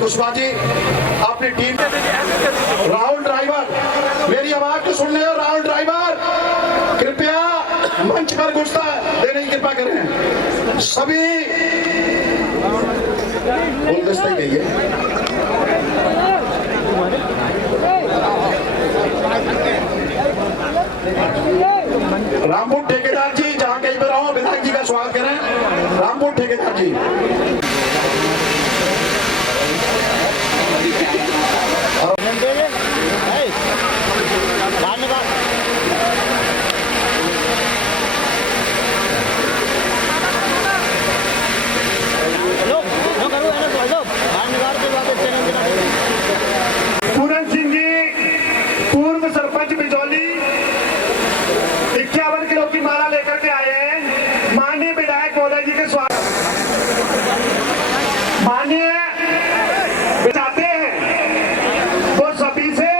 कुशवाहा जी अपनी team. Rahul driver, मेरी आवाज को सुन रहे हो? राहुल ड्राइवर कृपया मंच पर गुस्सा देने की कृपा करें। सभी गुलदस्ता ही नहीं है। रामपुर ठेकेदार जी जहां कहीं पर रहो, विधायक जी का स्वागत करें। रामपुर ठेकेदार जी। पूरन सिंह जी पूर्व सरपंच बिजौली 51 किलो की माला लेकर के आए हैं। माननीय विधायक महोदय जी के स्वागत। माननीय चाहते हैं वो सभी से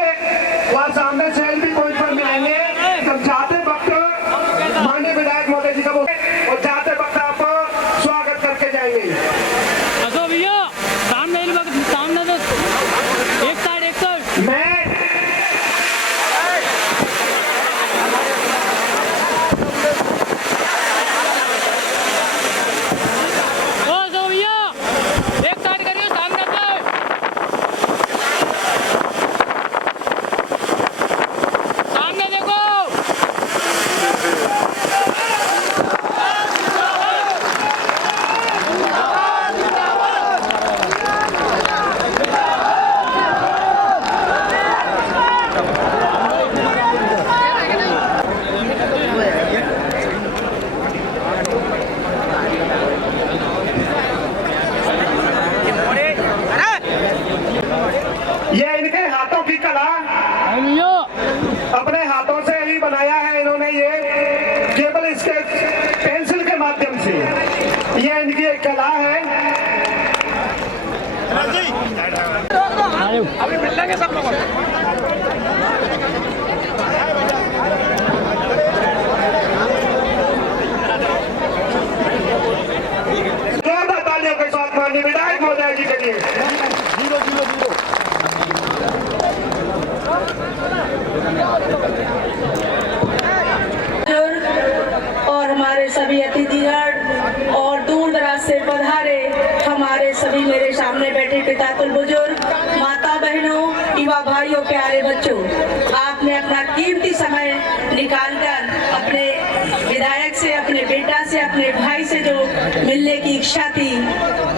वहाँ सामने सेल्फी पॉइंट पर मिलेंगे। जब जाते वक्त माननीय विधायक महोदय जी का वो और जाते वक्त आप स्वागत करके जाएंगे। भैया सामने तो एक साइड मैं ये इनके हाथों की कला अपने हाथों से ही बनाया है इन्होंने। ये केवल इसके पेंसिल के माध्यम से ये इनकी एक कला है। अभी मिल लेंगे सब लोग। जोरदार तालियों के साथ माननीय विधायक महोदय जी के लिए। और हमारे सभी अतिथिगण और दूर दराज से पधारे हमारे सभी मेरे सामने बैठे पिता तुल बुजुर्ग, माता बहनों, युवा भाइयों, प्यारे बच्चों, आपने अपना कीमती समय निकालकर अपने विधायक से, अपने बेटा से, अपने भाई से जो मिलने की इच्छा थी,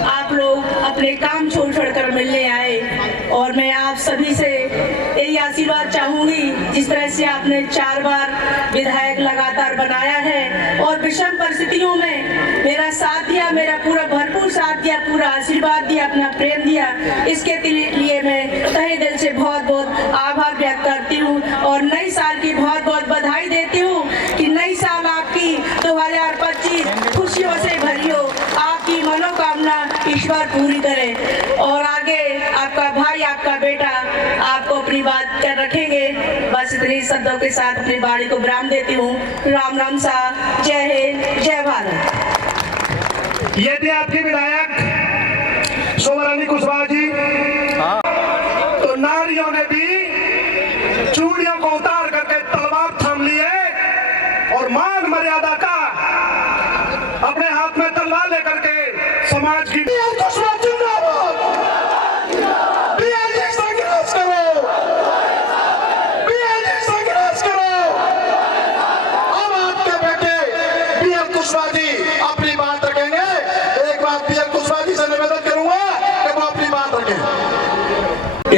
आप लोग अपने काम छोड़कर मिलने आए। और मैं आप सभी से यही आशीर्वाद चाहूंगी, जिस तरह से आपने 4 बार विधायक लगातार बनाया है और विषम परिस्थितियों में मेरा साथ दिया, मेरा पूरा भरपूर साथ दिया, पूरा आशीर्वाद दिया, अपना प्रेम दिया, इसके लिए मैं तहे दिल से बहुत बहुत आभार व्यक्त करती हूँ और नई साल की बहुत बहुत बधाई देती हूँ कि नई साल आपकी 2025 खुशियों से भरी हो, आपकी मनोकामना ईश्वर पूरी करे और आगे आपका भाई, आपका बेटा आपको अपनी बात कर रखेंगे। बस इतने शब्दों के साथ अपनी बाणी को विराम देती हूँ। राम राम सा, जय हिंद, जय भारत। ये थे आपके विधायक शोभारानी कुशवाहा जी। तो नारियों ने भी चूड़ियों को उतार करके तलवार थाम ली है और मान मर्यादा का अपने हाथ में तलवार लेकर के समाज की कुशवाहा जी अपनी बात रखेंगे। एक बार पीएम कुशवाहा जी से निवेदन करूंगा कि वो अपनी बात रखें।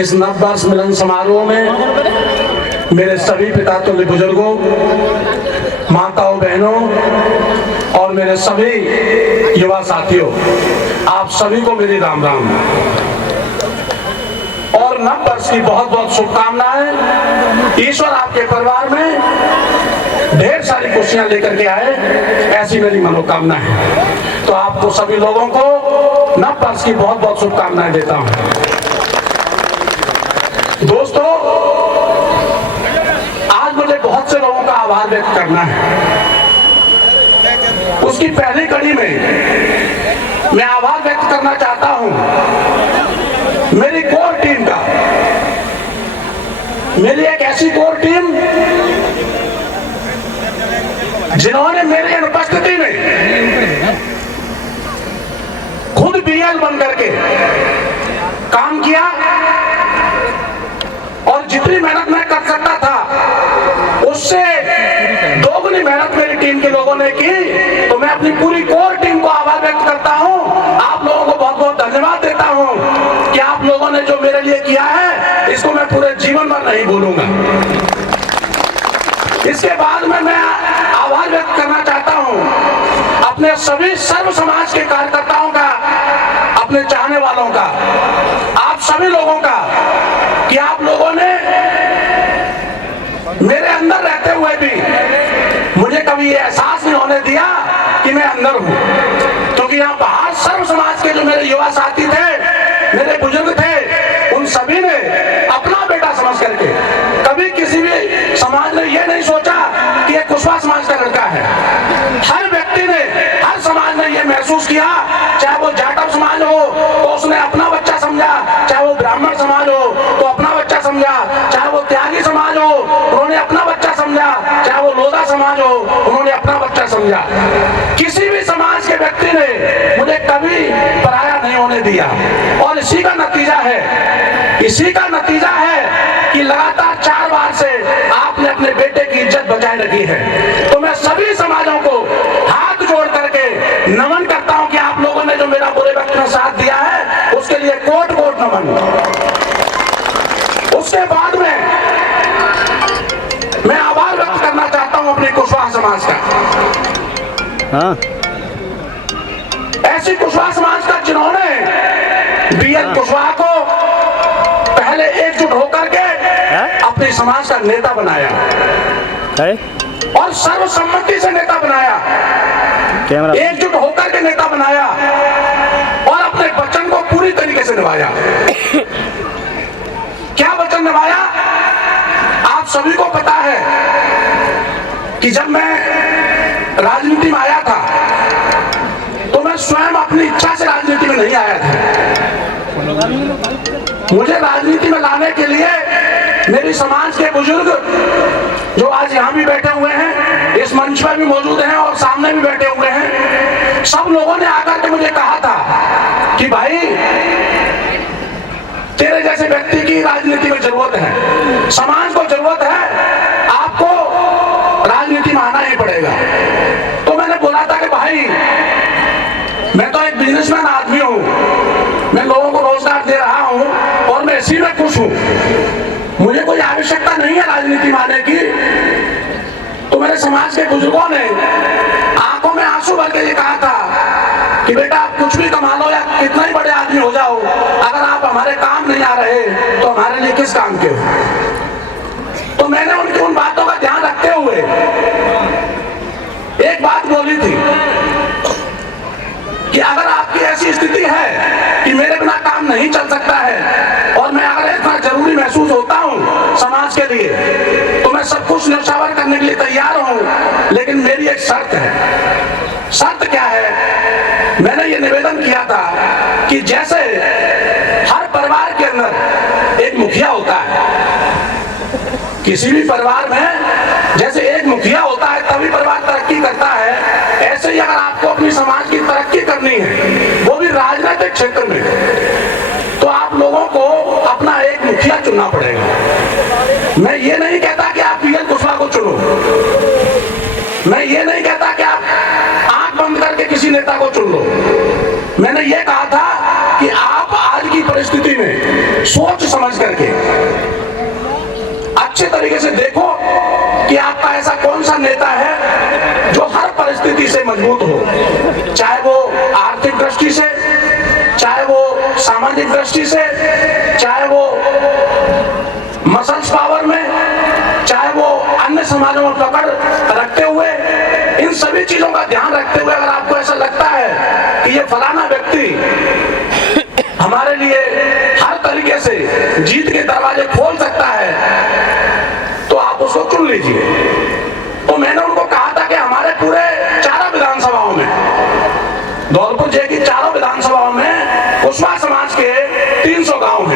इस नववर्ष मिलन समारोह में मेरे सभी पिता तुल्य बुजुर्गों, माताओं, बहनों और मेरे सभी युवा साथियों, आप सभी को मेरी राम राम और नववर्ष की बहुत बहुत शुभकामनाएं। ईश्वर आपके परिवार में ढेर सारी खुशियां लेकर के आए, ऐसी मेरी मनोकामना है। तो आपको सभी लोगों को नववर्ष की बहुत बहुत शुभकामनाएं देता हूं। दोस्तों, आज मुझे बहुत से लोगों का आभार व्यक्त करना है। उसकी पहली कड़ी में मैं आभार व्यक्त करना चाहता हूं मेरी कोर टीम का, मेरी एक ऐसी कोर टीम जिन्होंने मेरी अनुपस्थिति में खुद बीएल बन करके काम किया और जितनी मेहनत मैं कर सकता था उससे दोगुनी मेहनत मेरी टीम के लोगों ने की। तो मैं अपनी पूरी कोर टीम को आभार व्यक्त करता हूं, आप लोगों को बहुत बहुत धन्यवाद देता हूं कि आप लोगों ने जो मेरे लिए किया है इसको मैं पूरे जीवन भर नहीं भूलूंगा। इसके बाद में मैं आभार व्यक्त करना चाहता हूं अपने सभी सर्व समाज के कार्यकर्ताओं का, अपने चाहने वालों का, आप सभी लोगों का, कि आप लोगों ने मेरे अंदर रहते हुए भी मुझे कभी ये एहसास नहीं होने दिया कि मैं अंदर हूं। क्योंकि यहाँ बाहर सर्व समाज के जो मेरे युवा साथी थे, मेरे बुजुर्ग थे, उन सभी ने अपना बेटा समझ करके कभी किसी भी समाज ने ये नहीं सोचा कि ये कुशवाहा समाज का लड़का है। हर व्यक्ति ने, हर समाज ने ये महसूस किया, चाहे वो जाटव समाज हो तो उसने अपना बच्चा समझा, चाहे वो ब्राह्मण समाज हो तो अपना बच्चा समझा, चाहे वो त्यागी समाज हो उन्होंने अपना बच्चा समझा, चाहे वो लोधा समाज हो उन्होंने अपना बच्चा समझा। किसी भी समाज के व्यक्ति ने मुझे कभी पराया नहीं होने दिया। और इसी का नतीजा है कि लगातार 4 बार से आपने अपने बेटे की इज्जत बचाए रखी है। तो मैं सभी समाजों को हाथ जोड़ करके नमन करता हूं कि आप लोगों ने जो मेरा बुरे वक्त में साथ दिया है उसके लिए कोट कोट नमन। उसके बाद में मैं आभार व्यक्त करना चाहता हूं अपने कुशवाहा समाज का। ऐसी कुशवाहा समाज का जिन्होंने बीएल कुशवाहा को पहले एकजुट होकर के अपने समाज का नेता बनाया और सर्वसम्मति से नेता बनाया, एकजुट होकर के नेता बनाया और अपने वचन को पूरी तरीके से निभाया। क्या वचन निभाया? आप सभी को पता है कि जब मैं राजनीति में आया था तो मैं स्वयं अपनी इच्छा से राजनीति में नहीं आया था। मुझे राजनीति में लाने के लिए मेरी समाज के बुजुर्ग जो आज यहाँ भी बैठे हुए हैं, इस मंच पर भी मौजूद हैं और सामने भी बैठे हुए हैं, सब लोगों ने आकर के मुझे कहा था कि भाई तेरे जैसे व्यक्ति की राजनीति में जरूरत है, समाज को जरूरत है, आपको राजनीति में आना ही पड़ेगा। तो मैंने बोला था कि भाई मैं तो एक बिजनेसमैन आदमी हूँ, मैं लोगों को रोजगार दे रहा हूँ और मैं इसी में खुश हूँ, मुझे कोई आवश्यकता नहीं है राजनीति में आने की। तो मेरे समाज के बुजुर्गों ने आंखों में आंसू भर के ये कहा था कि बेटा आप कुछ भी कमा लो या कितना ही बड़े आदमी हो जाओ, अगर आप हमारे काम नहीं आ रहे तो हमारे लिए किस काम के हो। तो मैंने उनकी उन बातों का ध्यान रखते हुए एक बात बोली थी कि अगर आपकी ऐसी स्थिति है कि मेरे बिना काम नहीं चल सकता है और मैं अगर इतना जरूरी महसूस होता हूं समाज के लिए, तो मैं सब कुछ न्यौछावर करने के लिए तैयार हूं, लेकिन मेरी एक शर्त है। शर्त क्या है? मैंने ये निवेदन किया था कि जैसे हर परिवार के अंदर एक मुखिया होता है, किसी भी परिवार में जैसे एक मुखिया होता है तभी परिवार तरक्की करता है, ऐसे ही अगर आपको अपनी समाज की तरक्की करनी है, वो भी राजनीतिक क्षेत्र में, तो आप लोगों को अपना एक मुखिया चुनना पड़ेगा। मैं ये नहीं कहता कि आप बीएल कुशवाहा को चुनो, मैं ये नहीं कहता कि आप आंख बंद करके किसी नेता को चुन लो। मैंने ये कहा था कि आप आज की परिस्थिति में सोच समझ करके अच्छे तरीके से देखो कि आपका ऐसा कौन सा नेता है जो हर परिस्थिति से मजबूत हो, चाहे वो आर्थिक दृष्टि से, चाहे वो सामाजिक दृष्टि से, चाहे वो मसल्स पावर में, चाहे वो अन्य समाजों में पकड़ रखते हुए, इन सभी चीजों का ध्यान रखते हुए अगर आपको ऐसा लगता है कि ये फलाना व्यक्ति हमारे लिए हर तरीके से जीत के दरवाजे खोल सकता है, तो आप उसको चुन लीजिए। तो मैंने उनको कहा था कि हमारे पूरे चारों विधानसभाओं में, धौलपुर जिले की चारों विधानसभाओं में कुशवाहा समाज के 300 गांव हैं।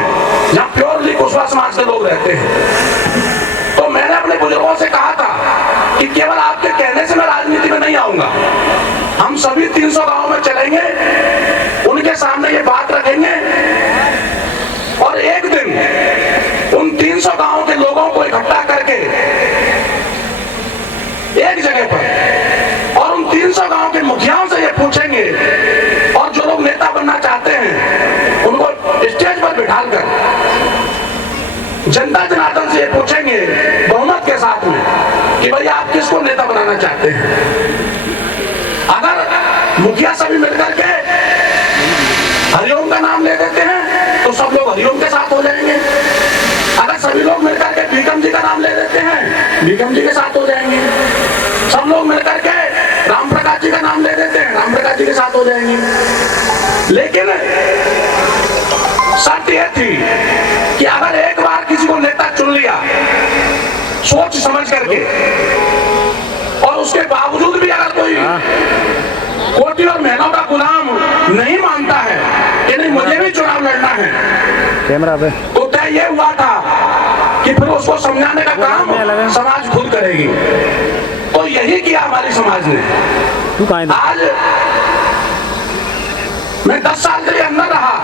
जहां प्योरली कुशवाहा समाज के लोग रहते हैं। तो मैंने अपने बुजुर्गों से कहा था कि केवल आपके कहने से मैं राजनीति में नहीं आऊंगा, हम सभी 300 गांव में चलेंगे, उनके सामने ये बात रखेंगे और एक दिन उन 300 गांव के लोगों को इकट्ठा करके एक जगह पर और उन 300 गांव के मुखियाओं से ये पूछेंगे और जो लोग नेता बनना चाहते हैं उनको स्टेज पर बिठाकर जनता जनार्दन से ये पूछेंगे बहुमत के साथ में कि भाई आप किसको नेता बनाना चाहते हैं। अगर मुखिया सभी मिलकर के हरिओम का नाम ले देते हैं तो सब लोग हरिओम के साथ हो जाएंगे। अगर सभी लोग मिलकर के भीकम जी का नाम ले देते हैं, भीकम जी के साथ हो जाएंगे। सब लोग मिलकर के राम प्रकाश जी का नाम ले देते हैं, राम प्रकाश जी के साथ हो जाएंगे। लेकिन शर्त यह थी कि अगर एक बार किसी को नेता चुन लिया सोच समझ करके और उसके बावजूद भी अगर कोई कोटी और महीनों का गुलाम नहीं मानता है कि नहीं मुझे भी चुनाव लड़ना है, कैमरा पे तो तय ये हुआ था कि फिर उसको समझाने का काम समाज खुद करेगी। तो यही किया हमारी समाज ने। आज मैं 10 साल के लिए अंदर रहा,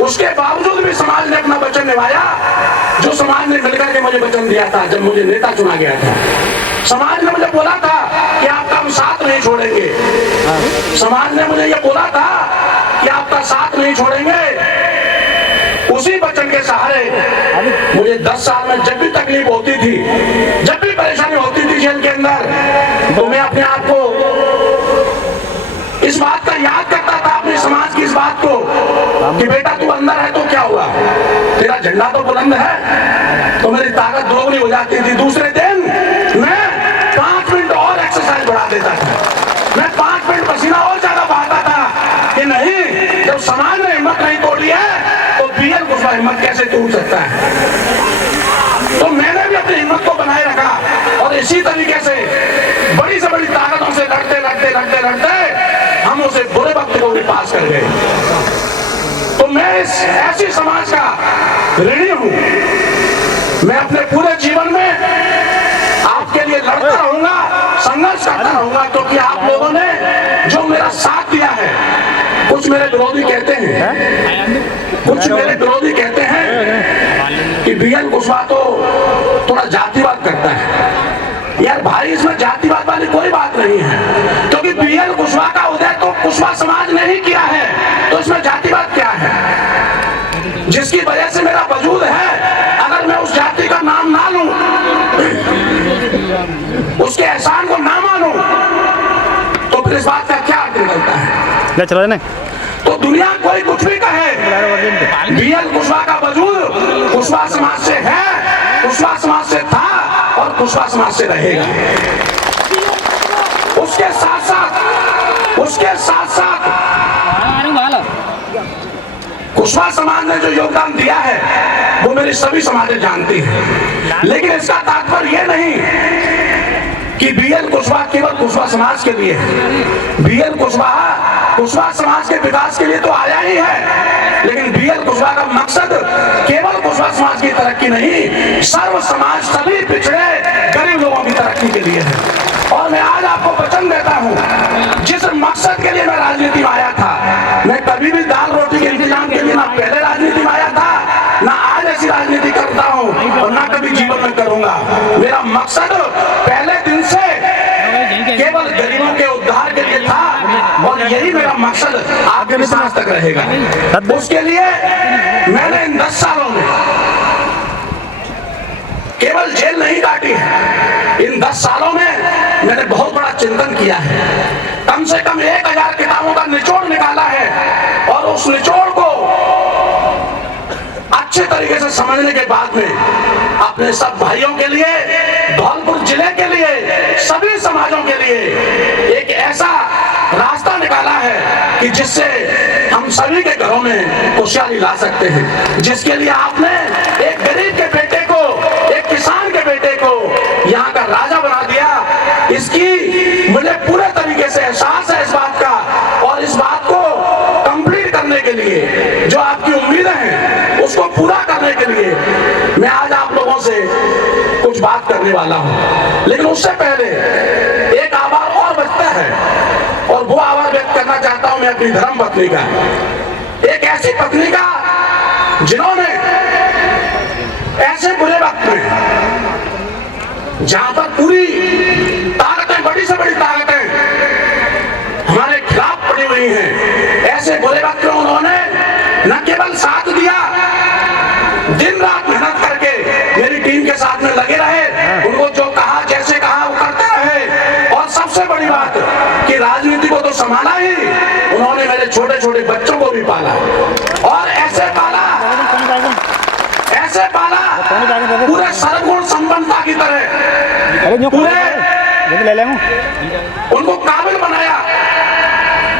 उसके बावजूद भी समाज ने अपना वचन निभाया जो समाज ने मिलकर के मुझे वचन दिया था जब मुझे नेता चुना गया था। समाज ने मुझे बोला था कि आपका हम साथ नहीं छोड़ेंगे। समाज ने मुझे ये बोला था कि आपका साथ नहीं छोड़ेंगे। उसी वचन के सहारे मुझे 10 साल में जब भी तकलीफ होती थी, जब भी परेशानी होती थी जेल के अंदर, तो मैं अपने आप को इस बात का याद करता था, अपने समाज की इस बात को कि बेटा तू अंदर है तो क्या हुआ, तेरा झंडा तो बुलंद है। तो मेरी ताकत दोगुनी हो जाती थी। दूसरे दिन मैं 5 मिनट और एक्सरसाइज बढ़ा देता था, मैं 5 मिनट पसीना और ज्यादा बहाता था कि नहीं, जब समाज ने हिम्मत नहीं तोड़ी है तो बीएल कुशवाहा हिम्मत कैसे तोड़ सकता है। तो मैंने भी अपनी हिम्मत को बनाए रखा और इसी तरीके से बड़ी से बड़ी ताकतों से लड़ते लड़ते लड़ते लड़ते हम उसे बुरे वक्त को भी पास कर गए। तो मैं इस ऐसी समाज का ऋणी हूं। मैं अपने पूरे जीवन में आपके लिए लड़ता रहूंगा, संघर्ष करता रहूंगा, क्योंकि आप लोगों ने जो मेरा साथ दिया है। कुछ मेरे विरोधी कहते हैं, कुछ मेरे विरोधी कहते हैं कि बीएल कुशवाहा तो थोड़ा जातिवाद करता है। यार भाई, इसमें जातिवाद वाली कोई बात नहीं है, क्योंकि बीएल कुशवाहा का उदय तो कुशवाहा समाज ने ही किया है, तो इसमें जातिवाद क्या है। जिसकी वजह से मेरा वजूद है, अगर मैं उस जाति का नाम ना लूं, उसके एहसान को ना मानूं, तो फिर इस बात का क्या अर्थ निकलता है। चलो ना, तो दुनिया कोई कुछ भी कहे, बीएल कुशवाहा का वजूद कुशवाहा समाज से है, कुशवाहा समाज से था और कुशवाहा समाज से रहेगा। उसके साथ साथ कुशवाहा समाज ने जो योगदान दिया है वो मेरी सभी समाजें जानती हैं। लेकिन इसका तात्पर्य ये नहीं कि बीएल कुशवाहा केवल कुशवाहा समाज के लिए है। बीएल कुशवाहा कुशवाहा समाज के विकास के लिए तो आया ही है, लेकिन बीएल कुशवाहा का मकसद केवल कुशवाहा समाज की तरक्की नहीं, सर्व समाज, सभी पिछड़े गरीब लोगों की तरक्की के लिए है। और मैं आज आपको वचन देता हूं, जिस मकसद के लिए मैं राजनीति में आया था, मैं कभी भी दाल रोटी के इंतजाम के लिए ना पहले राजनीति में आया था, ना आज ऐसी राजनीति करता हूं और ना कभी जीवन में करूंगा। मेरा मकसद पहले दिन से केवल गरीबों के उद्धार के लिए था और यही मेरा मकसद आपके सांस तक रहेगा। उसके लिए मैंने इन 10 सालों में केवल जेल नहीं काटी है, इन 10 सालों में मैंने बहुत बड़ा चिंतन किया है। कम से कम 1000 किताबों का निचोड़ निकाला है और उस निचोड़ को अच्छे तरीके से समझने के बाद में अपने सब भाइयों के लिए, धौलपुर जिले के लिए, सभी समाजों के लिए एक ऐसा रास्ता निकाला है कि जिससे हम सभी के घरों में खुशहाली ला सकते हैं। जिसके लिए आपने एक गरीब के बेटे को, एक किसान के बेटे को यहाँ का राजा बना दिया, इसकी मुझे पूरे तरीके से एहसास है इस बात का। और इस बात को कंप्लीट करने के लिए जो आपकी उम्मीदें हैं उसको पूरा करने के लिए मैं आज आप लोगों से कुछ बात करने वाला हूं। लेकिन उससे पहले एक आभार और बचता है, और वो आभार व्यक्त करना चाहता हूं मैं अपनी धर्म पत्नी का, एक ऐसी पत्नी का जिन्होंने ऐसे बुरे वक्त में, जहां पर पूरी ताकतें, बड़ी से बड़ी ताकतें हमारे खिलाफ पड़ी हुई हैं, ऐसे बुरे वक्त में उन्होंने न केवल साथ दिया, दिन रात मेहनत करके मेरी टीम के साथ में लगे रहे, उनको जो कहा, जैसे कहा वो करते रहे। और सबसे बड़ी बात कि राजनीति को तो संभाला ही, उन्होंने मेरे छोटे छोटे बच्चों को भी पाला, और ऐसे पाला पूरे सर्वगुण संपन्नता की तरह, पूरे उनको काबिल बनाया,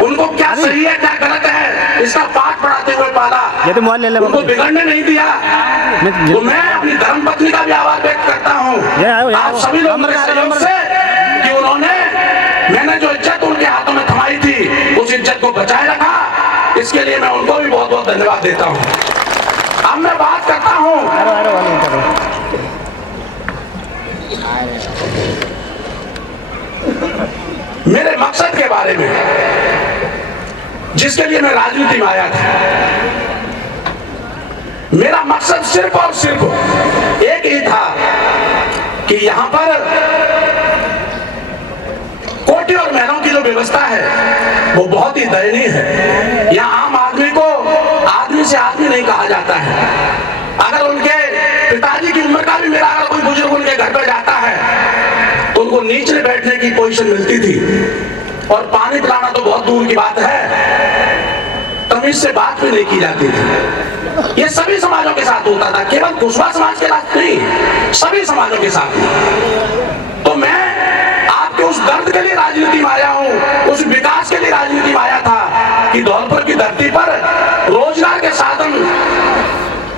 उनको क्या सही है क्या गलत है इसका पाठ पढ़ाते हुए पाला, उनको बिगड़ने नहीं दिया। तो मैं अपनी धर्मपत्नी का भी आभार व्यक्त करता हूँ आप सभी लोगों के सहयोग से, कि उन्होंने, मैंने जो इज्जत उनके हाथों में थमाई थी उस इज्जत को बचाए रखा, इसके लिए मैं उनको भी बहुत बहुत धन्यवाद देता हूँ। अब मैं बात करता हूँ मेरे मकसद के बारे में, जिसके लिए मैं राजनीति में आया था। मेरा मकसद सिर्फ और सिर्फ एक ही था कि यहां पर कोटी और महलों की जो व्यवस्था है वो बहुत ही दयनीय है। यहाँ आम आदमी को आदमी से आदमी नहीं कहा जाता है। अगर उनके पिताजी की उम्र का भी मेरा अगर कोई बुजुर्ग उनके घर पर जाता है तो उनको नीचे बैठने की पोजीशन मिलती थी, और पानी पिलाना तो बहुत दूर की बात है, तमीज से बात भी नहीं की जाती थी। ये सभी समाजों के साथ होता था, केवल कुशवाहा समाज के साथ नहीं, सभी समाजों के साथ। तो मैं आपके उस दर्द के लिए राजनीति में आया हूँ, उस विकास के लिए राजनीति में आया था कि धौलपुर की धरती पर रोजगार के साधन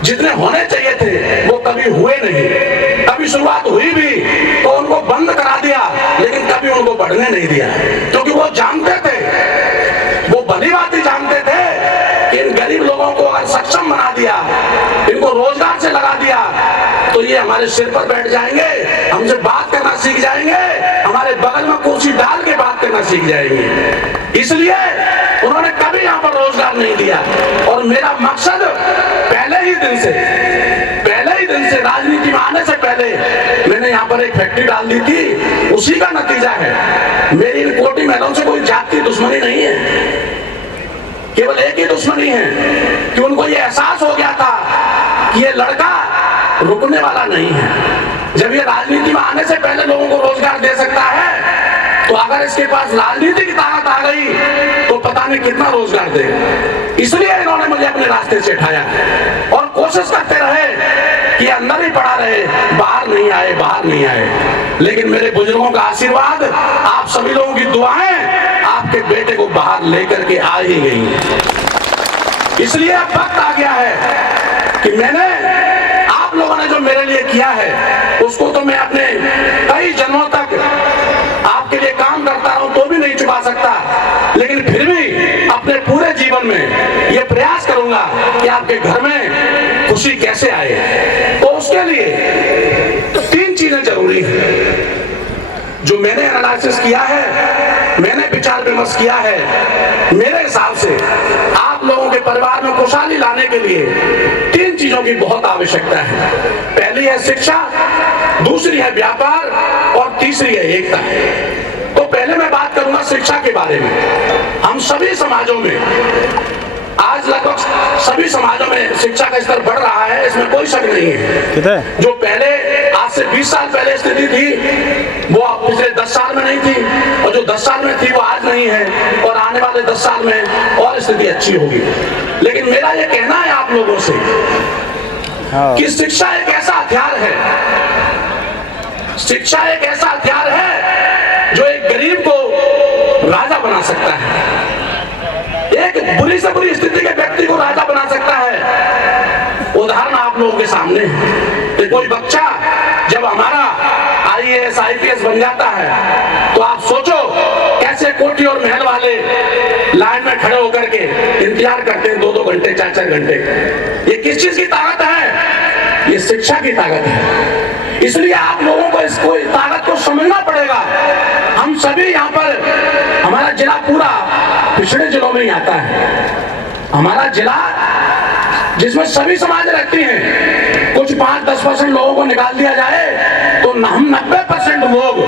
जितने होने चाहिए थे वो कभी हुए नहीं। कभी शुरुआत हुई भी तो उनको बंद करा दिया, लेकिन कभी उनको बढ़ने नहीं दिया, क्योंकि वो जानते थे, वो भली बात ही जानते थे कि इन गरीब लोगों को अगर सक्षम बना दिया, इनको रोजगार से लगा दिया, तो ये हमारे सिर पर बैठ जाएंगे, हमसे बात करना सीख जाएंगे, हमारे बगल में कुर्सी डाल के बात करना सीख जाएंगे। इसलिए उन्होंने कभी यहाँ पर रोजगार नहीं दिया। और मेरा मकसद पहले ही दिन से राजनीति में आने से पहले मैंने यहाँ पर एक फैक्ट्री डाल दी थी, उसी का नतीजा है। मेरी इन कोटी महलों से कोई जाति दुश्मनी नहीं है, केवल एक ही दुश्मनी है कि उनको ये एहसास हो गया था कि ये लड़का रुकने वाला नहीं है। जब ये राजनीति में आने से पहले लोगों को रोजगार दे सकता है, तो अगर इसके पास राजनीति की ताकत आ गई तो पता नहीं कितना रोजगार देगा। इसलिए इन्होंने मुझे अपने रास्ते से उठाया और कोशिश करते रहे कि अंदर ही पड़ा रहे, बाहर नहीं आए। लेकिन मेरे बुजुर्गों का आशीर्वाद, आप सभी लोगों की दुआएं आपके बेटे को बाहर लेकर के आ ही गई। इसलिए अब वक्त आ गया है कि मैंने, आप लोगों ने जो मेरे लिए किया है उसको तो मैं अपने कई जन्मों तक आपके लिए काम करता हूं तो भी नहीं चुका सकता, लेकिन फिर भी अपने पूरे जीवन में ये प्रयास करूंगा कि आपके घर में खुशी कैसे आए। तो उसके लिए 3 चीजें जरूरी है जो मैंने एनालिसिस किया है, मैंने विचार विमर्श किया है। मेरे हिसाब से आप लोगों के परिवार में खुशहाली लाने के लिए 3 चीजों की बहुत आवश्यकता है। पहली है शिक्षा, दूसरी है व्यापार और तीसरी है एकता। तो पहले मैं बात करूंगा शिक्षा के बारे में। हम सभी समाजों में, आज लगभग सभी समाजों में शिक्षा का स्तर बढ़ रहा है, इसमें कोई शक नहीं है। जो पहले, आज से 20 साल पहले स्थिति थी वो पिछले 10 साल में नहीं थी, और जो 10 साल में थी वो आज नहीं है, और आने वाले 10 साल में और स्थिति अच्छी होगी। लेकिन मेरा ये कहना है आप लोगों से कि शिक्षा एक ऐसा हथियार है, शिक्षा एक ऐसा हथियार है जो एक गरीब को राजा बना सकता है, एक बुरी से बुरी स्थिति के व्यक्ति को राजा बना सकता है। उदाहरण आप लोगों के सामने है कि कोई बच्चा जब हमारा IAS IPS बन जाता है तो आप सोचो कैसे कोठी और महल वाले लाइन में खड़े होकर के इंतजार करते हैं 2-2 घंटे 4-4 घंटे। ये किस चीज की ताकत है? ये शिक्षा की ताकत है। इसलिए आप लोगों को इसको ताकत को समझना पड़ेगा। हम सभी यहाँ पर, हमारा जिला पूरा पिछड़े जिलों में ही आता है। हमारा जिला जिसमें सभी समाज रहती हैं, कुछ 5-10% लोगों को निकाल दिया जाए तो हम 90% लोग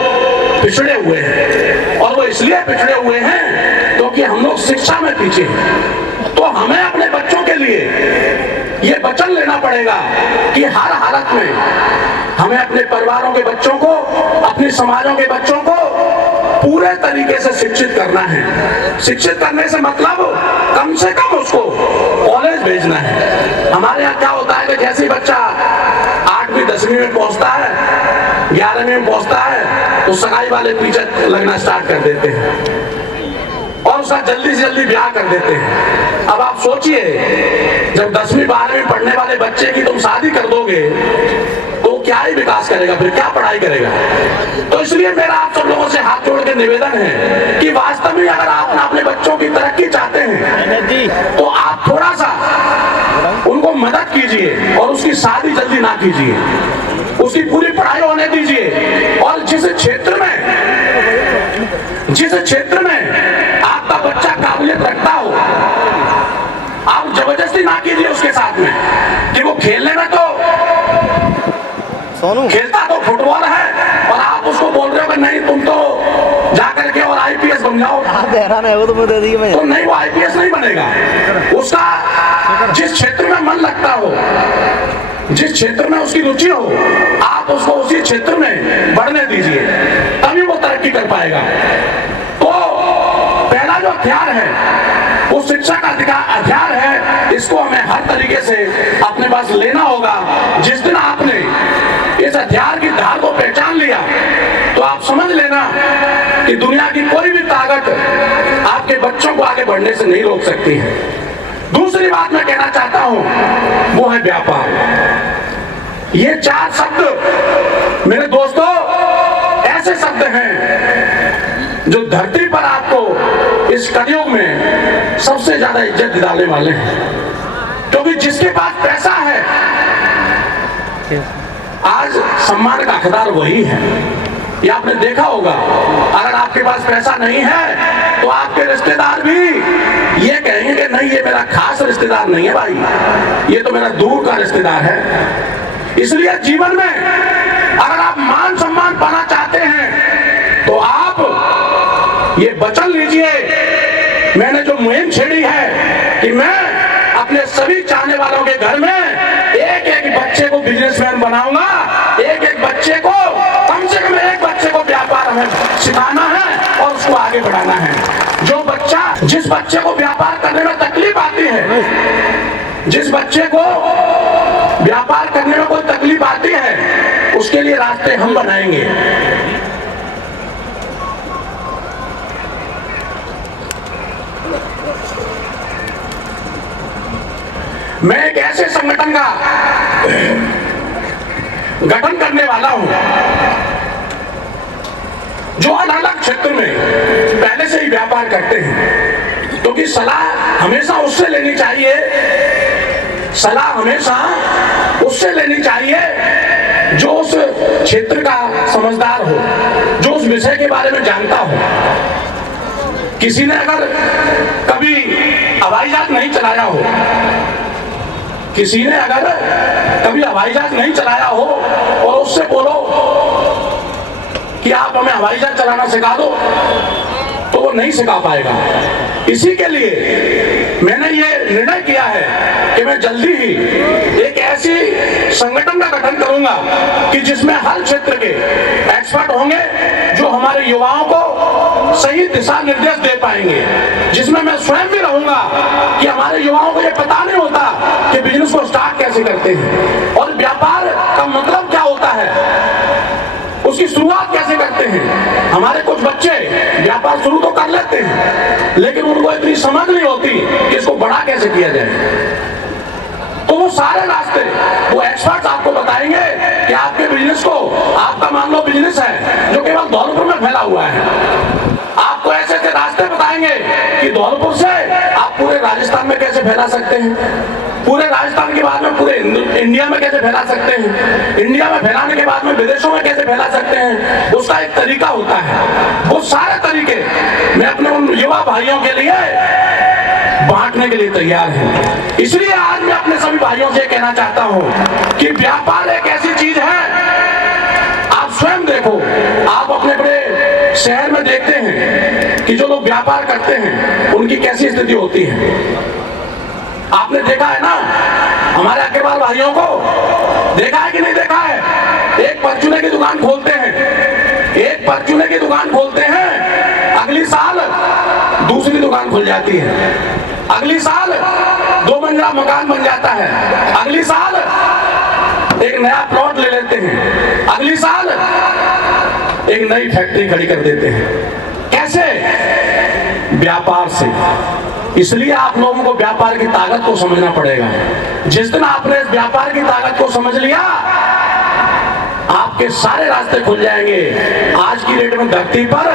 पिछड़े हुए हैं। और वो इसलिए पिछड़े हुए हैं क्योंकि हम लोग शिक्षा में पीछे हैं। तो हमें अपने बच्चों के लिए ये वचन लेना पड़ेगा कि हर हालत में हमें अपने परिवारों के बच्चों को, अपने समाजों के बच्चों को पूरे तरीके से शिक्षित करना है। शिक्षित करने से मतलब कम से कम उसको कॉलेज भेजना है। हमारे यहाँ क्या होता है कि जैसे ही बच्चा 8वीं 10वीं में पहुंचता है, 11वीं में पहुंचता है, तो सगाई वाले पीछे लगना स्टार्ट कर देते हैं और उसका जल्दी से जल्दी ब्याह कर देते हैं। अब आप सोचिए, जब 10वीं 12वीं पढ़ने वाले बच्चे की तुम शादी कर दोगे तो क्या ही विकास करेगा, फिर क्या पढ़ाई करेगा। तो इसलिए मेरा आप सब लोगों से हाथ जोड़ के निवेदन है कि वास्तव में अगर आप अपने बच्चों की तरक्की चाहते हैं तो आप थोड़ा सा उनको मदद कीजिए और उसकी शादी जल्दी ना कीजिए, उसकी पूरी पढ़ाई होने दीजिए। और जिस क्षेत्र में आपका बच्चा काबिलियत रखता हो, आप जबरदस्ती ना कीजिए उसके साथ में कि वो खेलने में तो खेलता तो फुटबॉल है और आप उसको बोल रहे हो कि नहीं तुम तो जाकर के और आईपीएस बन जाओ, तो नहीं, वो आईपीएस नहीं बनेगा। उसका जिस क्षेत्र में मन लगता हो, जिस क्षेत्र में उसकी रुचि हो, आप उसको उसी क्षेत्र में बढ़ने दीजिए, तभी वो तरक्की कर पाएगा। तो पहला जो हथियार है वो शिक्षा का हथियार है। इसको हमें हर तरीके से अपने पास लेना होगा। जिस दिन आपने इस हथियार की धार को पहचान लिया तो आप समझ लेना कि दुनिया की कोई भी ताकत आपके बच्चों को आगे बढ़ने से नहीं रोक सकती है। दूसरी बात मैं कहना चाहता हूं वो है व्यापार। ये 4 शब्द मेरे दोस्तों ऐसे शब्द हैं जो धरती पर आपको इस कलयुग में सबसे ज्यादा इज्जत दिलाने वाले हैं। क्योंकि जिसके पास पैसा है आज सम्मान का हकदार वही है। ये आपने देखा होगा, अगर आपके पास पैसा नहीं है तो आपके रिश्तेदार भी ये कहेंगे कि नहीं, ये मेरा खास रिश्तेदार नहीं है भाई, ये तो मेरा दूर का रिश्तेदार है। इसलिए जीवन में अगर आप मान सम्मान पाना चाहते हैं तो आप ये वचन लीजिए। मैंने जो मुहिम छेड़ी है कि मैं अपने सभी चाहने वालों के घर में एक एक बच्चे को बिजनेसमैन बनाऊंगा, एक एक बच्चे को, कम से कम एक बच्चे को व्यापार हमें सिखाना है और उसको आगे बढ़ाना है। जो बच्चा, जिस बच्चे को व्यापार करने में तकलीफ आती है, जिस बच्चे को व्यापार करने में कोई तकलीफ आती है, उसके लिए रास्ते हम बनाएंगे। मैं एक ऐसे संगठन का गठन करने वाला हूं जो अलग अलग क्षेत्र में पहले से ही व्यापार करते हैं। क्योंकि सलाह हमेशा उससे लेनी चाहिए, सलाह हमेशा उससे लेनी चाहिए जो उस क्षेत्र का समझदार हो, जो उस विषय के बारे में जानता हो। किसी ने अगर कभी हवाई जहाज नहीं चलाया हो, किसी ने अगर कभी हवाई जहाज नहीं चलाया हो और उससे बोलो कि आप हमें हवाई जहाज चलाना सिखा दो, तो वो नहीं सिखा पाएगा। इसी के लिए मैंने ये निर्णय किया है कि मैं जल्दी ही एक ऐसी संगठन का गठन करूंगा कि जिसमें हर क्षेत्र के एक्सपर्ट होंगे जो हमारे युवाओं को सही दिशा निर्देश दे पाएंगे, जिसमें मैं स्वयं भी रहूंगा कि हमारे युवाओं को ये पता नहीं होता कि बिजनेस को स्टार्ट कैसे करते हैं और व्यापार का मतलब क्या होता है, उसकी शुरुआत कैसे करते हैं। हमारे कुछ बच्चे व्यापार शुरू तो कर लेते हैं लेकिन उनको इतनी समझ नहीं होती कि इसको बड़ा कैसे किया जाए। तो वो सारे रास्ते वो एक्सपर्ट्स आपको बताएंगे कि आपके बिजनेस को, आपका मान लो बिजनेस है जो केवल धौलपुर में फैला हुआ है, आपको ऐसे ऐसे रास्ते बताएंगे कि धौलपुर से आप पूरे राजस्थान में में कैसे फैला सकते हैं, पूरे राजस्थान के बाद में पूरे इंडिया में कैसे फैला सकते हैं, इंडिया में फैलाने के बाद में विदेशों में कैसे फैला सकते हैं, उसका एक तरीका होता है। वो सारे तरीके मैं अपने उन युवा भाइयों के लिए बांटने के लिए तैयार हूं। इसलिए आज मैं अपने सभी भाइयों से कहना चाहता हूं कि व्यापार एक ऐसी चीज है, आप स्वयं देखो, आप अपने अपने शहर में देखते हैं कि जो लोग व्यापार करते हैं उनकी कैसी स्थिति होती है। आपने देखा है ना, हमारे अग्रवाल भाइयों को देखा है कि नहीं देखा है, एक परचूने की दुकान खोलते हैं, एक परचूने की दुकान खोलते हैं, अगली साल दूसरी दुकान खुल जाती है, अगली साल 2 मंजिला मकान बन जाता है, अगली साल एक नया प्लॉट ले लेते हैं, अगली साल एक नई फैक्ट्री खड़ी कर देते हैं। कैसे? व्यापार से। इसलिए आप लोगों को व्यापार की ताकत को समझना पड़ेगा। जिस दिन आपने इस व्यापार की ताकत को समझ लिया, आपके सारे रास्ते खुल जाएंगे। आज की डेट में धरती पर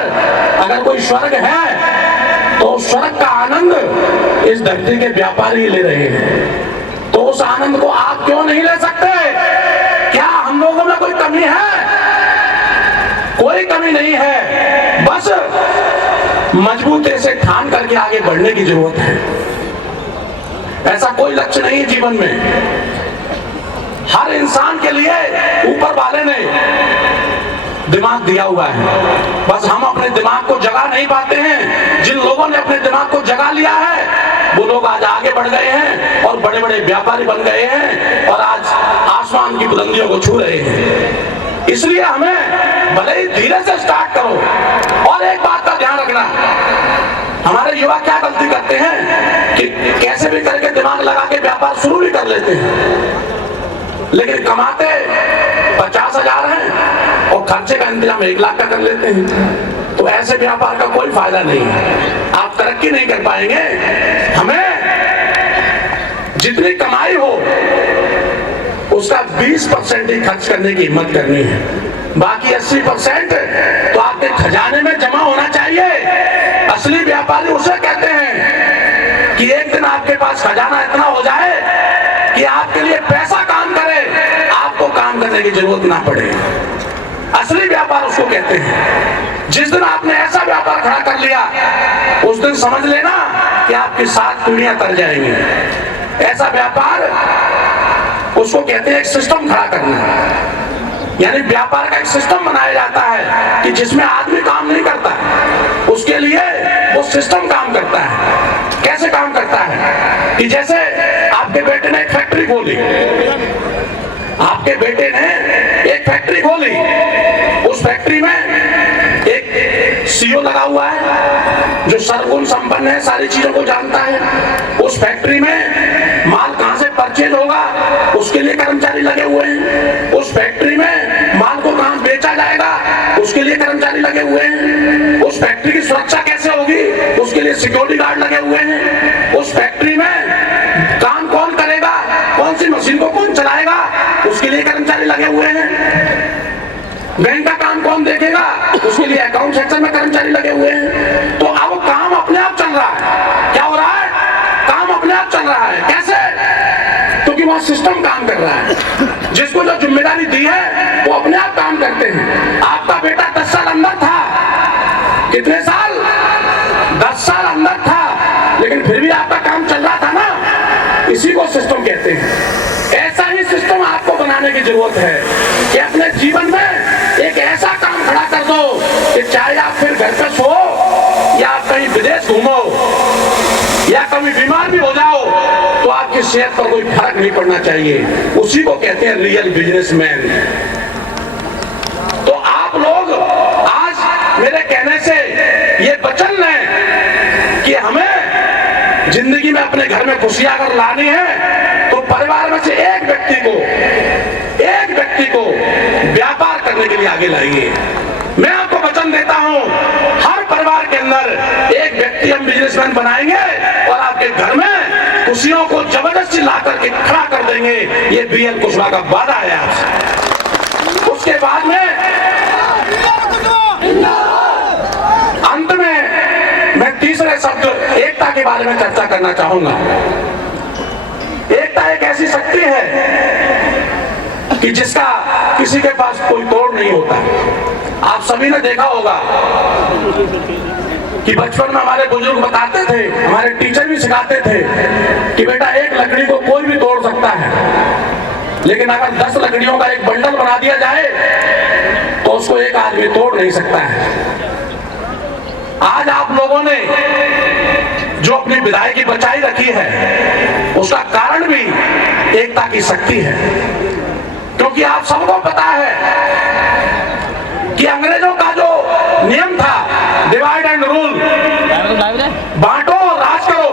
अगर कोई स्वर्ग है तो स्वर्ग का आनंद इस धरती के व्यापारी ले रहे हैं। तो उस आनंद को आप क्यों नहीं ले सकते? क्या हम लोगों में कोई कमी है? कोई कमी नहीं है, बस मजबूती से ठान करके आगे बढ़ने की जरूरत है। ऐसा कोई लक्ष्य नहीं है जीवन में। हर इंसान के लिए ऊपर वाले ने दिमाग दिया हुआ है, बस हम अपने दिमाग को जगा नहीं पाते हैं। जिन लोगों ने अपने दिमाग को जगा लिया है वो लोग आज आगे बढ़ गए हैं और बड़े बड़े व्यापारी बन गए हैं और आज आसमान की बुलंदियों को छू रहे हैं। इसलिए हमें भले ही धीरे से स्टार्ट करो। और एक बात का ध्यान रखना, हमारे युवा क्या गलती करते हैं कि कैसे भी करके दिमाग लगा के व्यापार शुरू भी कर लेते हैं, लेकिन कमाते 50,000 हैं और खर्चे का इंतजाम 1 लाख का कर लेते हैं। तो ऐसे व्यापार का कोई फायदा नहीं है, आप तरक्की नहीं कर पाएंगे। हमें जितनी कमाई हो उसका 20% ही खर्च करने की हिम्मत करनी है, बाकी 80% तो आपके खजाने में जमा होना चाहिए। असली व्यापारी उसे कहते हैं कि एक दिन आपके पास खजाना इतना हो जाए कि आपके लिए पैसा काम करे, आपको काम करने की जरूरत ना पड़े। असली व्यापार उसको कहते हैं। जिस दिन आपने ऐसा व्यापार खड़ा कर लिया उस दिन समझ लेना कि आपकी 7 पीढ़ियां तर जाएंगी। ऐसा व्यापार उसको कहते हैं एक सिस्टम खड़ा करना, यानी व्यापार का एक सिस्टम बनाया जाता है कि जिसमें आदमी काम नहीं करता, उसके लिए वो सिस्टम काम करता है। कैसे काम करता है कि जैसे आपके बेटे ने एक फैक्ट्री खोली, आपके बेटे ने एक फैक्ट्री खोली, उस फैक्ट्री में एक सीईओ लगा हुआ है जो सर्वगुण संपन्न है, सारी चीजों को जानता है। उस फैक्ट्री में माल कहां से परचेज होगा उसके लिए कर्मचारी लगे हुए हैं। उस फैक्ट्री में माल को कहां बेचा जाएगा उसके लिए कर्मचारी लगे हुए हैं। उस फैक्ट्री की सुरक्षा कैसे होगी उसके लिए सिक्योरिटी गार्ड लगे हुए हैं। उस फैक्ट्री में काम कौन करेगा, कौन सी मशीन को कौन चलाएगा उसके लिए कर्मचारी लगे हुए हैं। बैंक का काम कौन देखेगा उसके लिए अकाउंट सेक्शन में कर्मचारी लगे हुए हैं। तो अब काम अपने आप चल रहा है। क्या हो रहा है? काम अपने आप चल रहा है। कैसे? क्योंकि वहां सिस्टम काम कर रहा है। जिसको जो जिम्मेदारी दी है वो अपने आप काम करते हैं। आपका बेटा 10 साल अंदर था, कितने साल? 10 साल अंदर था, लेकिन फिर भी आपका काम चल रहा था ना। इसी को सिस्टम कहते हैं। ऐसा ही सिस्टम आपको बनाने की जरूरत है कि अपने जीवन में एक ऐसा काम खड़ा कर दो कि चाहे आप फिर घर पे सो या आप कहीं विदेश घूमो या कभी बीमार भी हो जाओ तो आपकी सेहत पर कोई फर्क नहीं पड़ना चाहिए। उसी को कहते हैं रियल बिजनेसमैन। तो आप लोग आज मेरे कहने से ये वचन लें कि हमें जिंदगी में अपने घर में खुशियां अगर लानी है तो परिवार में से एक व्यक्ति को व्यापार करने के लिए आगे लाइए। मैं आपको वचन देता हूं, हर परिवार के अंदर एक व्यक्ति हम बिजनेसमैन बनाएंगे और आपके घर में खुशियों को जबरदस्ती ला करके खड़ा कर देंगे। ये बीएल कुशवाहा का वादा है आपसे। उसके बाद में अंत में मैं तीसरे शब्द एकता के बारे में चर्चा करना चाहूंगा। एकता एक ऐसी शक्ति है कि जिसका किसी के पास कोई तोड़ नहीं होता। आप सभी ने देखा होगा कि बचपन में हमारे बुजुर्ग बताते थे, हमारे टीचर भी सिखाते थे कि बेटा एक लकड़ी को कोई भी तोड़ सकता है, लेकिन अगर 10 लकड़ियों का एक बंडल बना दिया जाए तो उसको एक आदमी तोड़ नहीं सकता है। आज आप लोगों ने जो अपनी विदायगी बचाई रखी है उसका कारण भी एकता की शक्ति है, क्योंकि आप सबको पता है कि अंग्रेजों का जो नियम था डिवाइड एंड रूल, बांटो और राज करो,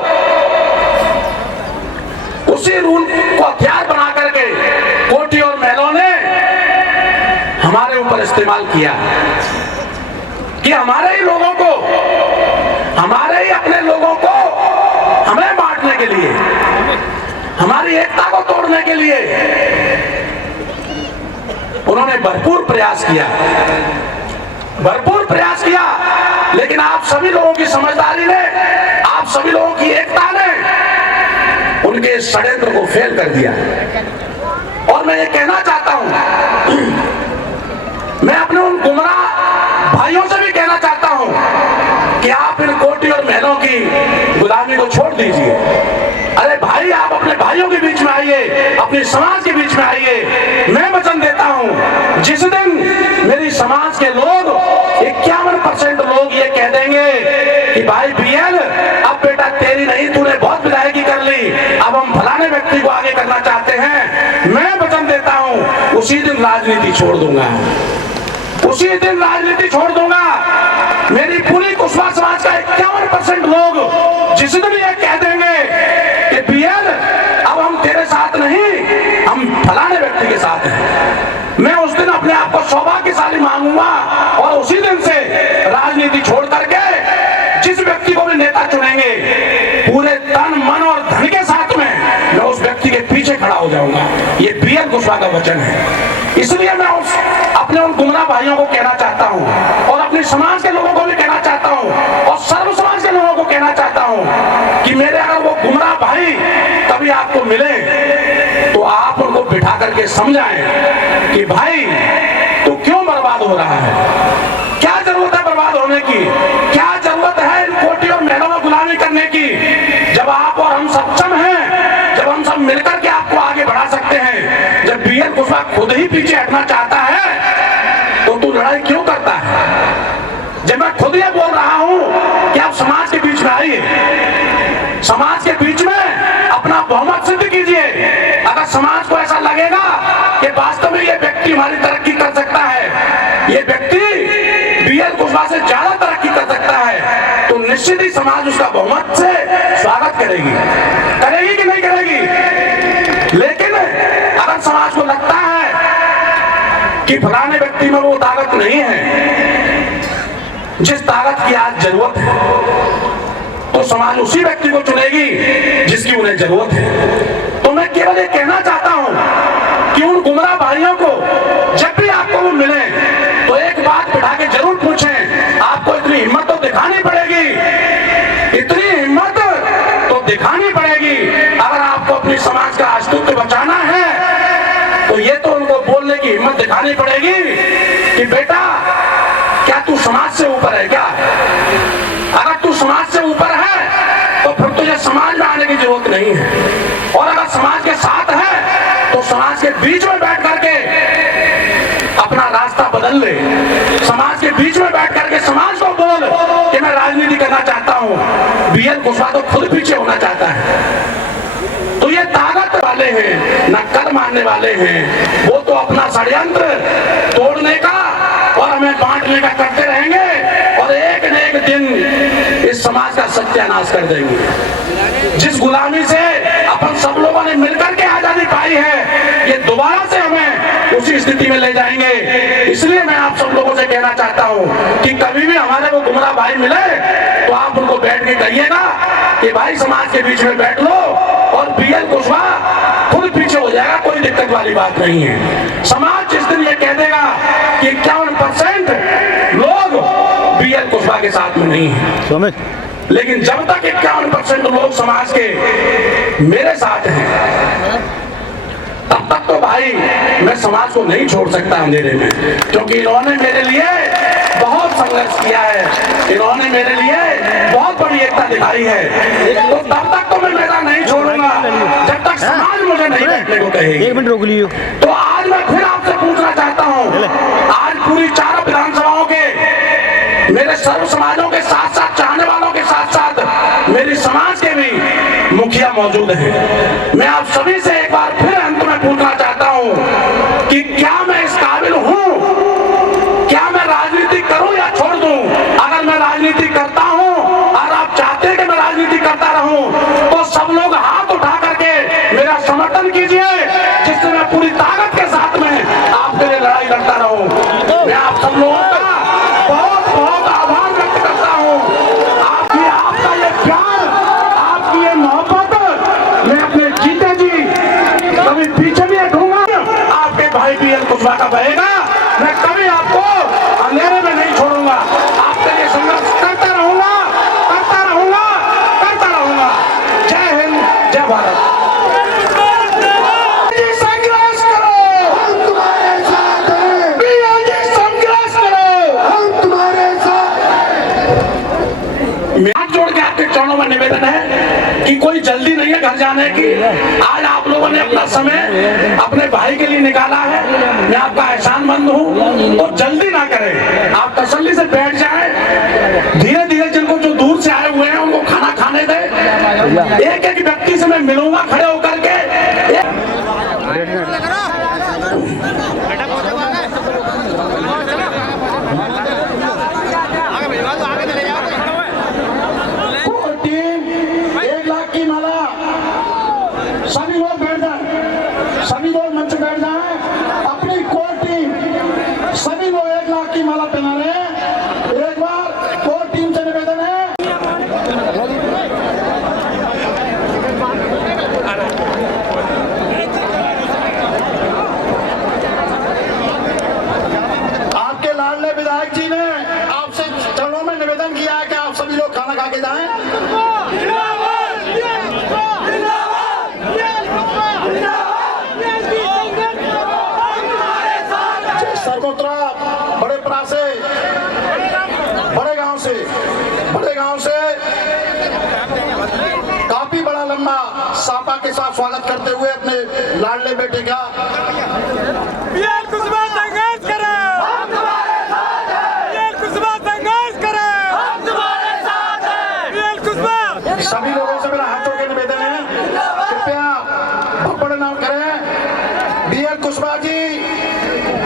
उसी रूल को हथियार बना करके कोठी और महलों ने हमारे ऊपर इस्तेमाल किया कि हमारे ही लोगों को, हमारे ही अपने लोगों को हमें बांटने के लिए, हमारी एकता को तोड़ने के लिए उन्होंने भरपूर प्रयास किया, लेकिन आप सभी लोगों की समझदारी ने, आप सभी लोगों की एकता ने उनके इस षड्यंत्र को फेल कर दिया। और मैं ये कहना चाहता हूं, मैं अपने उन गुमराह भाइयों से भी कहना चाहता हूं कि आप इन कोठी और महलों की गुलामी को छोड़ दीजिए। अरे भाई, आप अपने भाइयों के बीच में आइए, अपने समाज के बीच में आइए। मैं वचन देता हूं, जिस दिन मेरी समाज के लोग 51% लोग ये कह देंगे कि भाई बीएल, अब बेटा तेरी नहीं, तूने बहुत विदायगी कर ली, अब हम फलाने व्यक्ति को आगे करना चाहते हैं, मैं वचन देता हूं उसी दिन राजनीति छोड़ दूंगा, उसी दिन राजनीति छोड़ दूंगा। मेरी पूरी कुशवाहा समाज का 51% लोग जिस दिन ये कह देंगे कि बीएल, अब हम तेरे साथ नहीं, हम फलाने व्यक्ति के साथ हैं, मैं उस दिन अपने आप को सौभाग्यशाली मानूंगा और उसी दिन से राजनीति छोड़ करके जिस व्यक्ति को भी नेता चुनेंगे पूरे तन मन और धन के साथ में मैं उस व्यक्ति के पीछे खड़ा हो जाऊंगा। ये बीएल कुशवाहा का वचन है। इसलिए मैं अपने उन गुमराह भाइयों को कहना चाहता हूं और अपने समाज के लोगों को भी कहना चाहता हूं और सर्व समाज के लोगों को कहना चाहता हूं कि मेरे अगर वो गुमराह भाई कभी आपको मिले तो आप उनको बिठा करके समझाएं कि भाई तू क्यों बर्बाद हो रहा है, क्या जरूरत है बर्बाद होने की, क्या जरूरत है इन कोठी और महलों में गुलामी करने की, जब आप और हम सक्षम हैं, जब हम सब मिलकर के आपको आगे बढ़ा सकते हैं। जब बीएल कुशवाहा खुद ही पीछे हटना चाहता है तो तू लड़ाई क्यों करता है। जब मैं खुद ये बोल रहा हूं कि आप समाज के बीच में आइए, समाज के बीच में अपना बहुमत सिद्ध कीजिए। अगर समाज को ऐसा लगेगा कि वास्तव में ये व्यक्ति हमारी तरक्की कर सकता है, ये व्यक्ति बीएल कुशवाहा से ज्यादा तरक्की कर सकता है, तो निश्चित ही समाज उसका बहुमत से स्वागत करेगी कि नहीं करेगी। लेकिन अगर समाज को लगता है कि फलाने व्यक्ति में वो ताकत नहीं है जिस ताकत की आज जरूरत है, तो समाज उसी व्यक्ति को चुनेगी जिसकी उन्हें जरूरत है। तो मैं केवल ये कहना चाहता हूं कि उन गुमराह भाइयों को जब भी आपको वो मिले तो एक बात बिठा के जरूर पूछें, आपको इतनी हिम्मत तो दिखानी पड़ेगी, इतनी हिम्मत तो दिखानी पड़ेगी अगर आपको अपनी समाज का अस्तित्व बचाना है, तो ये तो उनको बोलने की हिम्मत दिखानी पड़ेगी कि बेटा क्या तू समाज से ऊपर है क्या। अगर तू समाज से ऊपर है तो फिर तुझे समाज में आने की जरूरत नहीं है, और अगर समाज के साथ है तो समाज के बीच में बैठ करके अपना रास्ता बदल ले, समाज के बीच में बैठ करके समाज को बोल कि मैं राजनीति करना चाहता हूं। बीएल कुशवाहा तो खुद पीछे होना चाहता है। तो ये ताकत वाले हैं, न कर मानने वाले हैं, वो तो अपना षड्यंत्र तोड़ने का और हमें बांटने का करते रहेंगे और एक न एक दिन इस समाज का सत्यानाश कर देंगे। जिस गुलामी से अपन सब लोगों ने मिलकर के आजादी पाई है, ये दोबारा से हमें उसी स्थिति में ले जाएंगे। इसलिए मैं आप सब लोगों से कहना चाहता हूं कि कभी भी हमारे वो गुमराह भाई मिले तो आप उनको बैठ के कहिएगा कि भाई समाज के बीच में बैठ लो, और बीएल कुशवाहा खुद पीछे हो जाएगा, कोई दिक्कत वाली बात नहीं है। समाज जिस दिन ये कह देगा कि 51% लोग बीएल कुशवाहा के साथ में नहीं है, लेकिन जब तक 51% लोग समाज के मेरे साथ हैं, तब तक तो भाई मैं समाज को नहीं छोड़ सकता अंधेरे में, क्योंकि इन्होंने मेरे लिए बहुत संघर्ष किया है, इन्होंने मेरे लिए बहुत बड़ी एकता दिखाई है। तो तब तक तो मैं मैदान नहीं छोड़ूंगा जब तक समाज मुझे नहीं बैठने को कहेगी। 1 मिनट रोक लियो। तो आज मैं फिर आपसे पूछना चाहता हूँ, आज पूरी 4 विधानसभाओं के मेरे सर्व समाजों के साथ साथ, चाहने वालों के साथ साथ मेरी समाज के भी मुखिया मौजूद हैं। मैं आप सभी से एक बार फिर अंत में पूछना चाहता हूं कि क्या मैं इस काबिल हूं, क्या मैं राजनीति करूं या छोड़ दूं? अगर मैं राजनीति करता हूं और आप चाहते हैं कि मैं राजनीति करता रहूं, तो सब लोग हाथ उठा करके मेरा समर्थन कीजिए, जिससे मैं पूरी ताकत के साथ में आपके लिए लड़ाई लड़ता रहूं। मैं आप सब लोगों का बहुत बहुत आभार व्यक्त करता हूं। आपका ये प्यार, आपकी ये मोहब्बत मैं अपने जीते जी कभी पीछे भी हटूंगा। आपके भाई BL कुशवाहा का बहेगा, मैं कभी आपको अंधेरे में नहीं छोड़ूंगा। आपके लिए संघर्ष करता रहूंगा, करता रहूंगा, करता रहूंगा। जय हिंद, जय भारत। संघर्ष करो, हम तुम्हारे साथ हैं। BL संघर्ष करो, हम तुम्हारे साथ हैं। हाथ जोड़ के आपके चरणों में निवेदन है कि कोई जल्दी नहीं है घर जाने की। आज आप लोगों ने अपना समय अपने भाई के लिए निकाला है, मैं आपका एहसानमंद हूँ। तो जल्दी ना करें, आप तसल्ली से बैठ जाएं, धीरे धीरे जिनको जो दूर से आए हुए हैं उनको खाना खाने दें। एक एक व्यक्ति से मैं मिलूंगा खड़े होकर के। सभी लोग बैठ जाएं, सभी लोग मंच बैठ जाएं। अपनी कोर टीम, सभी लोग 1 लाख की माला पहना रहे हैं। एक बार कोर टीम से निवेदन है। आपके लाडले विधायक जी ने आपसे चरणों में निवेदन किया है कि आप सभी लोग खाना खा के जाएं। सरगोत्रा बड़ेपरा से, बड़े गांव से काफी बड़ा लंबा सापा के साथ स्वागत करते हुए अपने लाडले बेटे का BL कुशवाहा संघर्ष करें, हम तुम्हारे साथ हैं। BL कुशवाहा संघर्ष करें, हम तुम्हारे साथ हैं। BL कुशवाहा। सभी लोगों से मेरा हाथ जोड़ के निवेदन है, कृपया भपड़ ना करें। BL कुशवाहा जी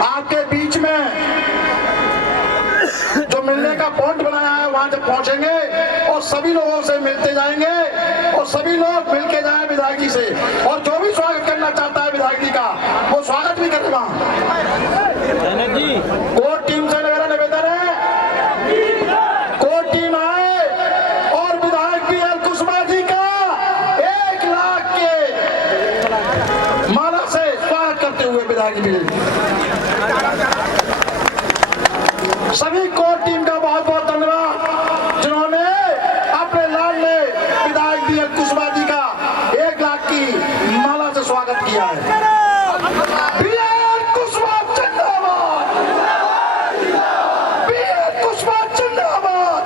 आपके बीच में जो मिलने का पॉइंट बनाया है वहां जब पहुंचेंगे और सभी लोगों से मिलते जाएंगे और सभी लोग मिलके जाएं विधायक जी से, और जो भी स्वागत करना चाहता है विधायक जी का वो स्वागत भी करेगा। कोर टीम से मेरा निवेदन है, कोर टीम आए और विधायक BL कुशवाहा जी का 1 लाख के माला से स्वागत करते हुए विधायक जी। सभी कोर टीम का बहुत बहुत धन्यवाद, जिन्होंने अपने लाडले विधायक BL कुशवाहा जी का 1 लाख की माला से स्वागत किया है। BL कुशवाहा जिंदाबाद, BL कुशवाहा जिंदाबाद,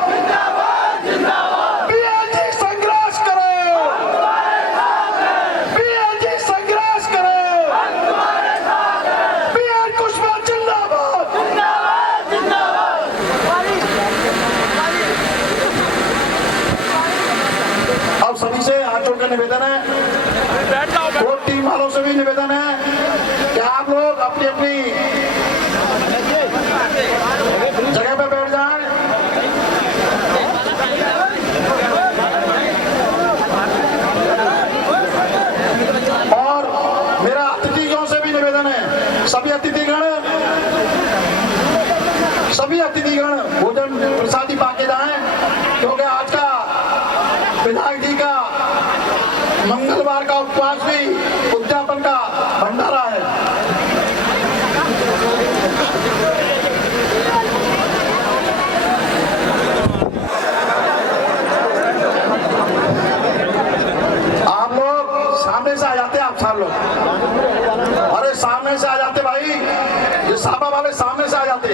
BL जी संघर्ष करो, BL जी संघर्ष करो, BL कुशवाहा जिंदाबाद। अब सभी से हाथ जोड़कर निवेदन है, कोर टीम वालों से भी निवेदन है कि आप लोग अपनी अपनी जगह पे बैठ जाएं। और मेरा अतिथियों से भी निवेदन है, सभी अतिथिगण भोजन प्रसादी पाके जाएं, क्योंकि आज का विधायक जी का मंगलवार का उपवास भी उद्यापन का भंडारा है। ये सापा वाले सामने से आ जाते।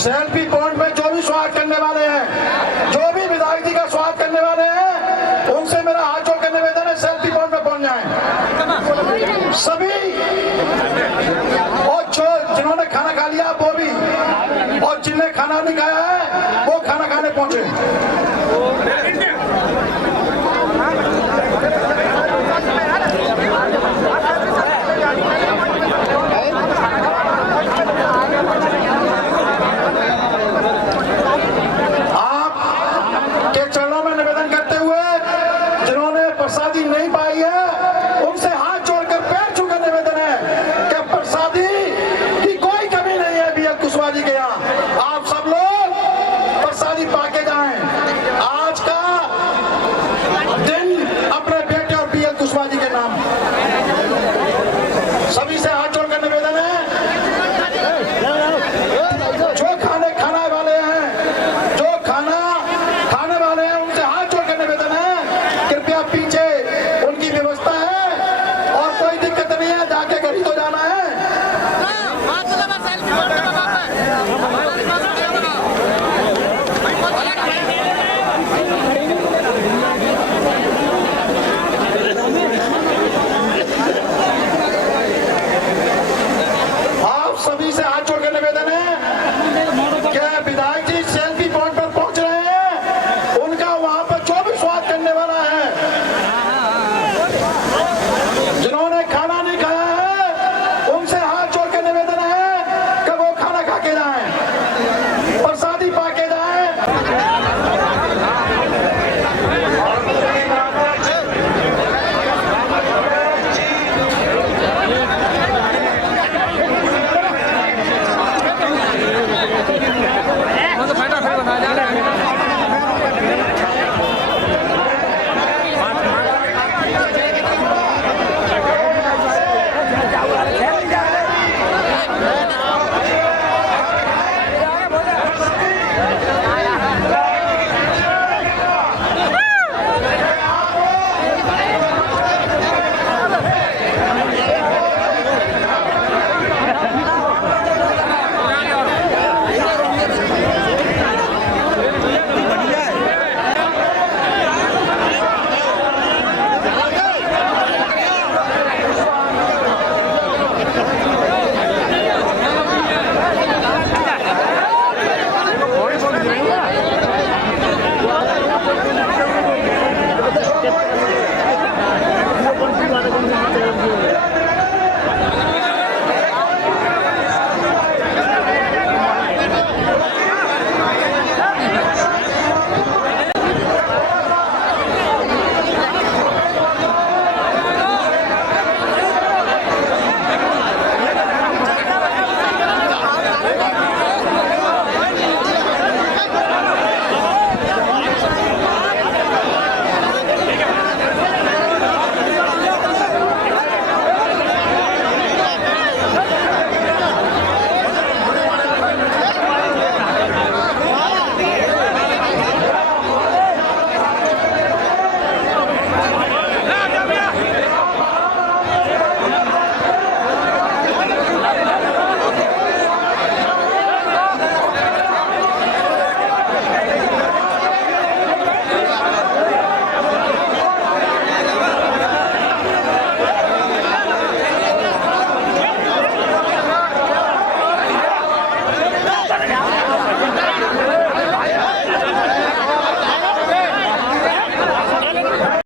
सेल्फी पॉइंट में जो भी स्वागत करने वाले हैं, जो भी विधायक जी का स्वागत करने वाले हैं, उनसे मेरा हाथ जोड़ के निवेदन है सेल्फी पॉइंट में पहुंच जाएं सभी। और जो जिन्होंने खाना खा लिया वो भी, और जिन्हें खाना नहीं खाया है वो खाना खाने पहुंचे।